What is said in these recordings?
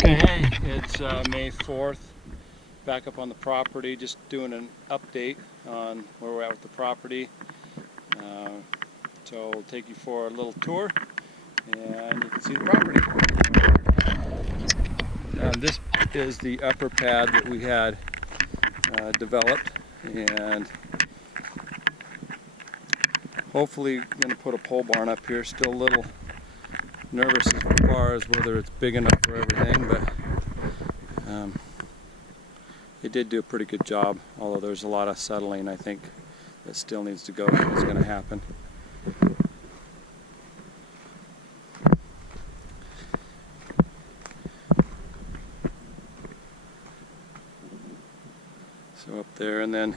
Okay, hey, it's May 4th, back up on the property, just doing an update on where we're at with the property. So I'll take you for a little tour and you can see the property. This is the upper pad that we had developed, and hopefully I'm going to put a pole barn up here. Still a little nervous as far as whether it's big enough for everything, but they did do a pretty good job, although there's a lot of settling I think that still needs to go. It's going to happen. So up there, and then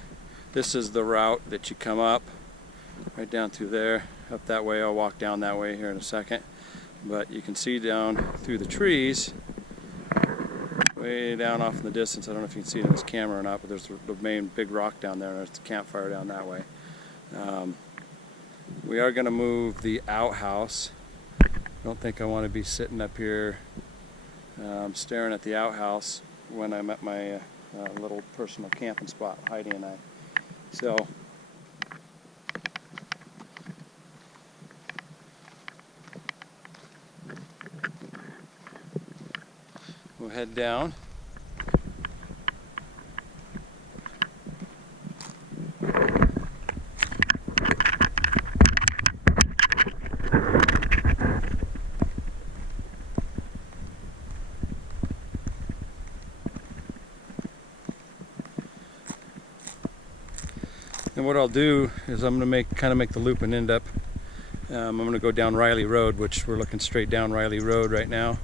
this is the route that you come up right down through there, up that way. I'll walk down that way here in a second. But you can see down through the trees, way down off in the distance. I don't know if you can see it in this camera or not, but there's the main big rock down there, and there's the campfire down that way. We are going to move the outhouse. I don't think I want to be sitting up here staring at the outhouse when I'm at my little personal camping spot, Heidi and I. So we'll head down. And what I'll do is I'm going to kind of make the loop and end up, I'm going to go down Riley Road, which we're looking straight down Riley Road right now.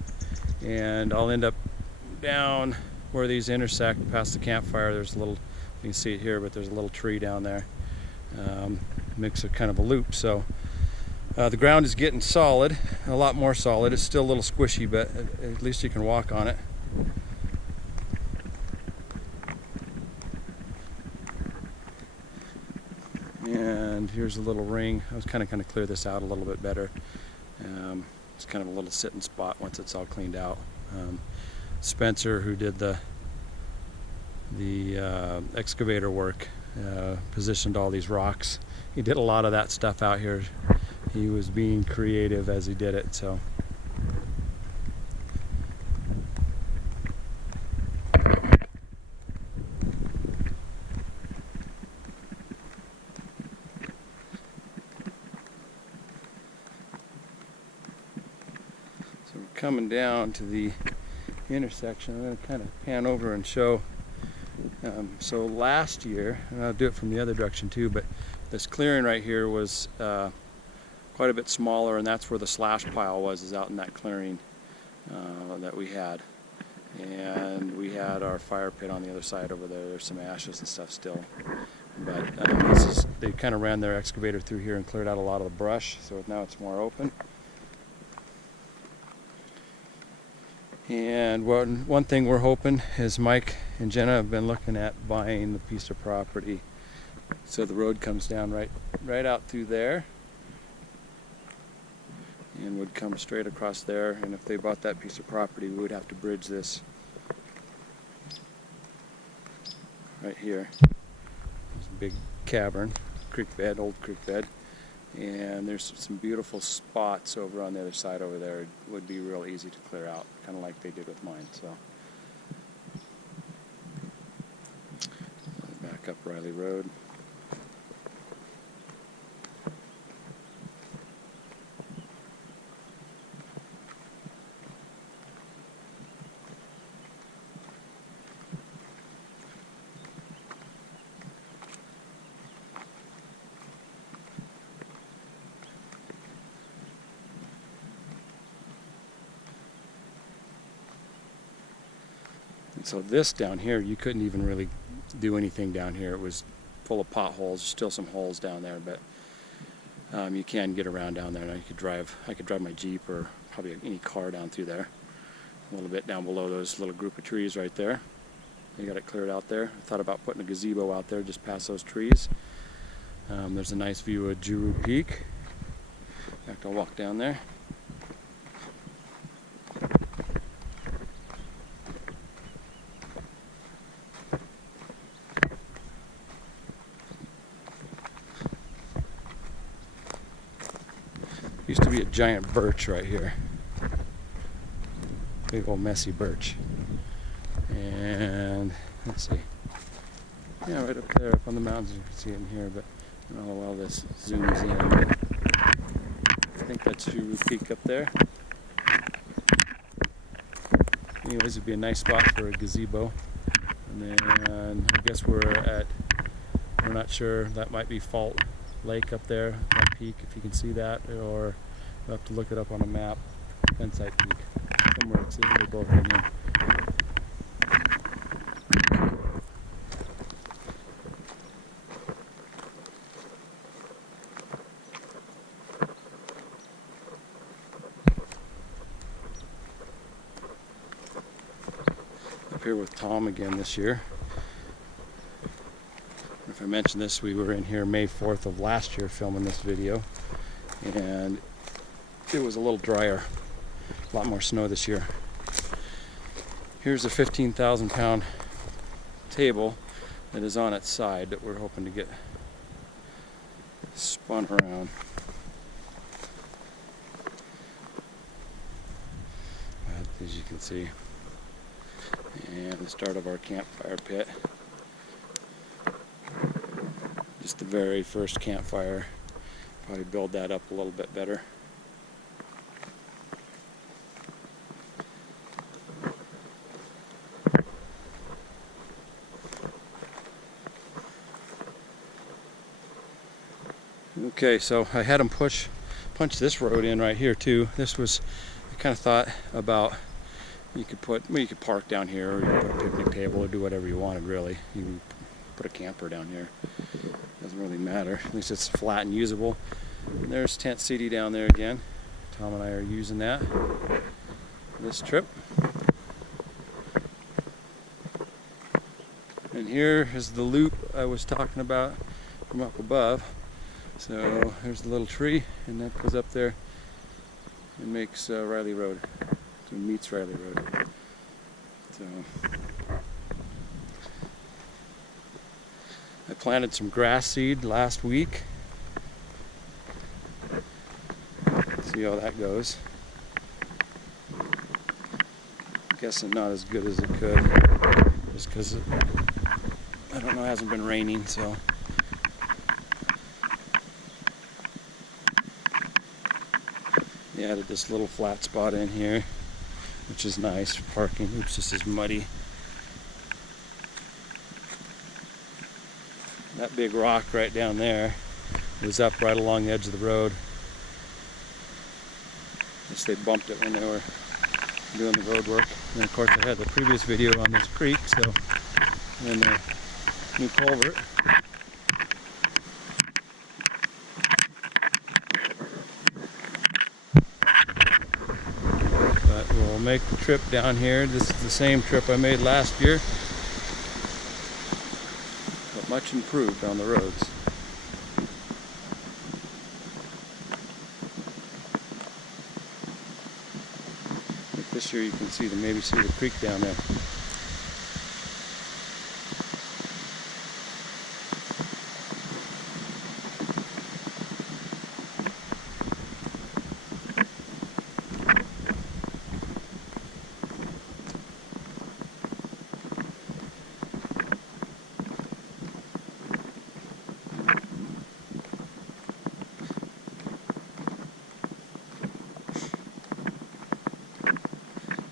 And I'll end up down where these intersect past the campfire. There's a little, you can see it here, but there's a little tree down there. Makes a kind of a loop. So the ground is getting solid, a lot more solid. It's still a little squishy, but at least you can walk on it. And here's a little ring. I was kind of clear this out a little bit better. It's kind of a little sitting spot once it's all cleaned out. Spencer, who did the excavator work, positioned all these rocks. He did a lot of that stuff out here. He was being creative as he did it. So we're coming down to the intersection. I'm going to kind of pan over and show. So last year, and I'll do it from the other direction too, but this clearing right here was quite a bit smaller, and that's where the slash pile was, is out in that clearing that we had. And we had our fire pit on the other side over there. There's some ashes and stuff still. But they kind of ran their excavator through here and cleared out a lot of the brush, so now it's more open. And one thing we're hoping is Mike and Jenna have been looking at buying the piece of property. So the road comes down right out through there and would come straight across there. And if they bought that piece of property, we would have to bridge this right here. There's a big cavern, creek bed, old creek bed. And there's some beautiful spots over on the other side over there. It would be real easy to clear out, kind of like they did with mine. So back up Riley Road. So this down here, you couldn't even really do anything down here. It was full of potholes. There's still some holes down there, but you can get around down there. Now I could drive my Jeep or probably any car down through there. A little bit down below those little group of trees right there. They got it cleared out there. I thought about putting a gazebo out there just past those trees. There's a nice view of Juru Peak. In fact, I'll walk down there. used to be a giant birch right here. Big old messy birch. And let's see. Yeah, right up there, up on the mountains, you can see it in here, but I don't know how well this zooms in. I think that's Shuru Peak up there. Anyways, it'd be a nice spot for a gazebo. And then I guess we're not sure, that might be Fault Lake up there, that peak, if you can see that, or you'll have to look it up on a map. Fensite Peak, somewhere it's in, they're both in here. Up here with Tom again this year. If I mentioned this, we were in here May 4th of last year filming this video, and it was a little drier, a lot more snow this year. Here's a 15,000 pound table that is on its side that we're hoping to get spun around. As you can see, and the start of our campfire pit. Just the very first campfire. Probably build that up a little bit better. Okay, so I had them punch this road in right here too. This was, I kind of thought about, you could park down here, or you could put a picnic table, or do whatever you wanted really. You can put a camper down here. Doesn't really matter. At least it's flat and usable. And there's Tent City down there again. Tom and I are using that this trip. And here is the loop I was talking about from up above. So there's the little tree, and that goes up there and makes Riley Road. So it meets Riley Road. So I planted some grass seed last week. See how that goes. Guessing not as good as it could, just because I don't know, it hasn't been raining, so. They added this little flat spot in here, which is nice for parking. Oops, this is muddy. That big rock right down there was up right along the edge of the road. I guess they bumped it when they were doing the road work. And of course I had the previous video on this creek, so, and the new culvert. But we'll make the trip down here. This is the same trip I made last year, but much improved on the roads. This year you can see maybe see the creek down there.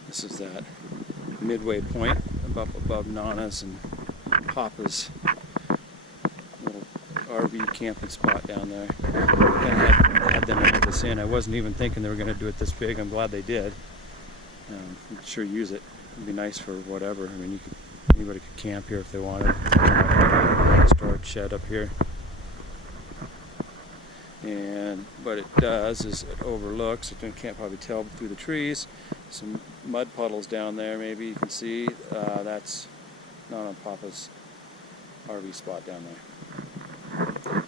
This is that midway point up above Nana's and Papa's little RV camping spot down there. I had them put this in. I wasn't even thinking they were going to do it this big. I'm glad they did. You could sure use it. It'd be nice for whatever. I mean, anybody could camp here if they wanted. Storage shed up here. And what it does is it overlooks, you can't probably tell through the trees, some mud puddles down there maybe you can see. That's Nana and Papa's RV spot down there.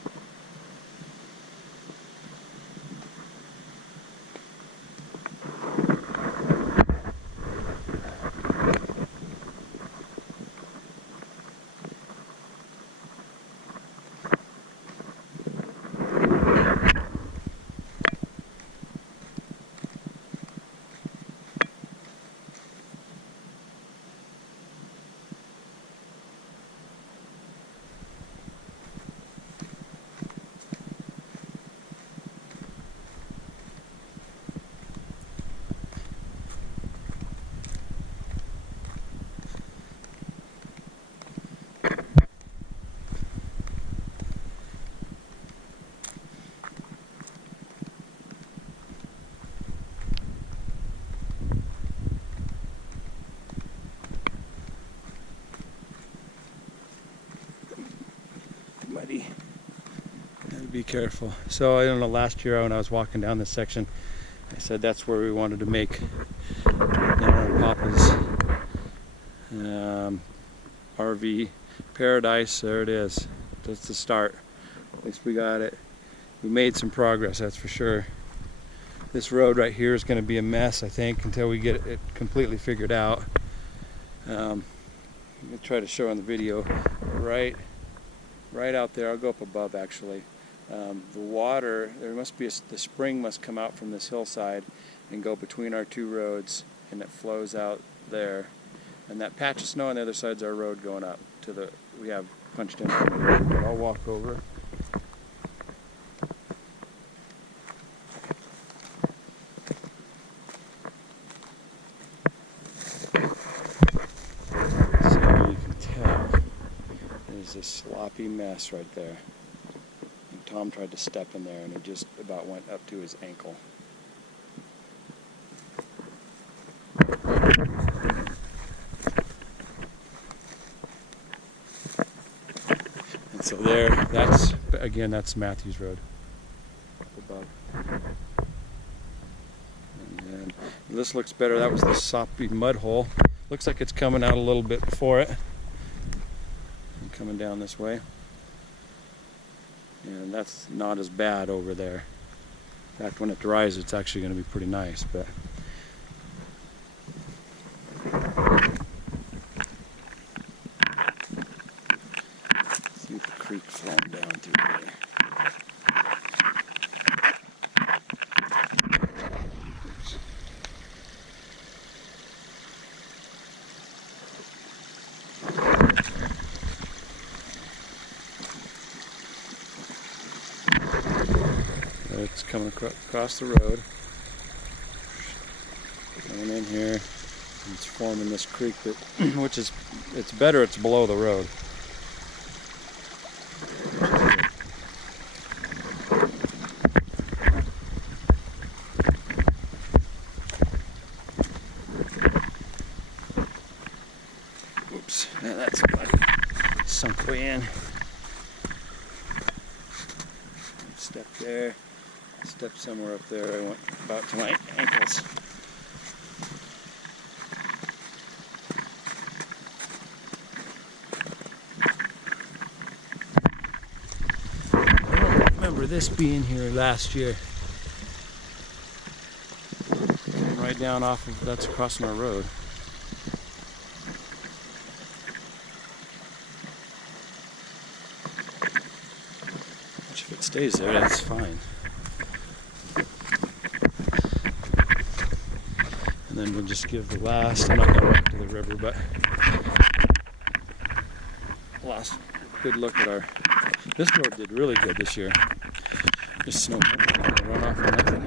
be careful. So I don't know, last year when I was walking down this section, I said that's where we wanted to make our Papa's RV paradise. There it is. That's the start. At least we got it. We made some progress, that's for sure. This road right here is going to be a mess, I think, until we get it completely figured out. I'm going to try to show on the video. Right out there, I'll go up above actually. The water, there must be the spring must come out from this hillside and go between our two roads, and it flows out there. And that patch of snow on the other side is our road going up to the, we have punched in on the road, but I'll walk over. So you can tell there's this sloppy mess right there. And Tom tried to step in there and it just about went up to his ankle. So there, that's Matthews Road up above. And then this looks better. That was the soppy mud hole. Looks like it's coming out a little bit before it. And coming down this way. And that's not as bad over there. In fact, when it dries, it's actually going to be pretty nice. But creek flowing down through there. It's coming across the road, coming in here, and it's forming this creek that, which is, it's better it's below the road. Oops, yeah, that's sunk way in. Step there, step somewhere up there. I went about to my ankles. I don't remember this being here last year. Right down off of, that's crossing our road. If it stays there, that's fine. And then we'll just give the last, I'm not going to walk to the river, but last good look at our, this road did really good this year. Just snow run off on nothing.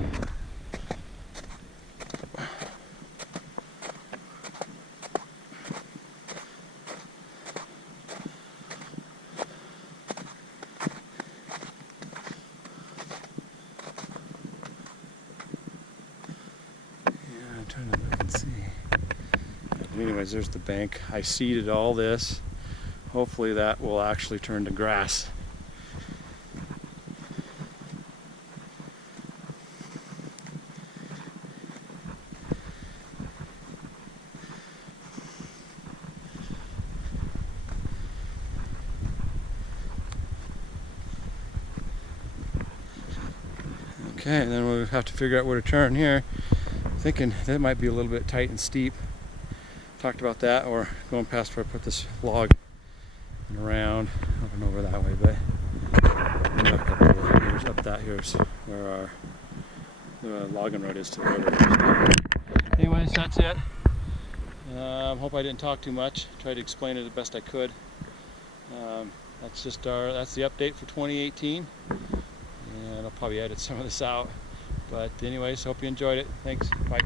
Trying to look and see. Anyways, there's the bank. I seeded all this. Hopefully that will actually turn to grass. Okay, and then we'll have to figure out where to turn here. Thinking that might be a little bit tight and steep. Talked about that, or going past where I put this log and around up and over that way, but back up that here's where our logging road is to the river. Anyways, that's it. Hope I didn't talk too much. Tried to explain it the best I could. That's the update for 2018, and I'll probably edit some of this out. But anyways, hope you enjoyed it. Thanks. Bye.